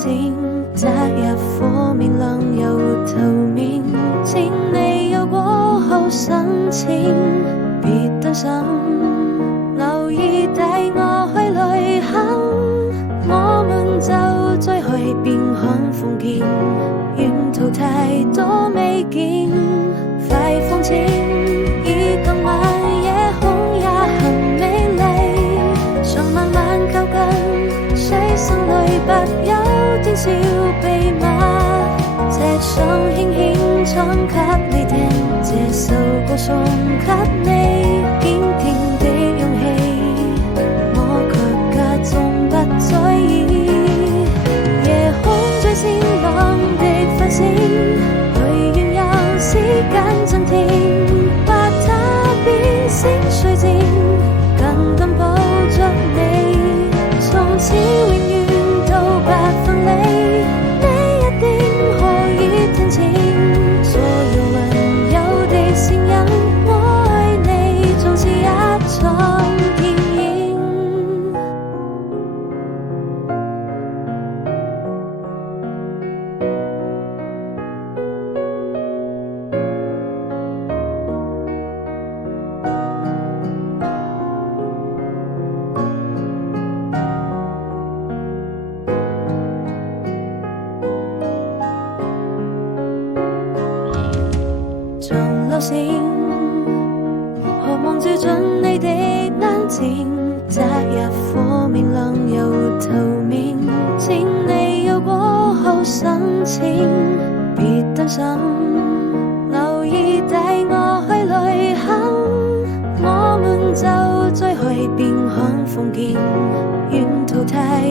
靜，擇日火面亮又頭面，請你有過後申請，別擔心，留意帶我去旅行，我們就再去邊看風景，沿途太多美景，快放晴，以今晚夜空也很美麗，想慢慢靠近，水聲裏不有點小秘密，這想輕輕唱給你聽，這首歌送給你，堅定的勇氣，我卻假裝不在意，夜空最閃亮的繁星，許願讓時間暫停，把它變成水晶，緊緊抱着你，從此永遠都不分離，你一定可以聽清所有溫柔的聲音，我愛你總是一場電影。像流星，渴望照進你的眼睛，擇日火面亮又頭面，請你有過後申請，別擔心，留意帶我去旅行，我們就再去邊看風景，沿途太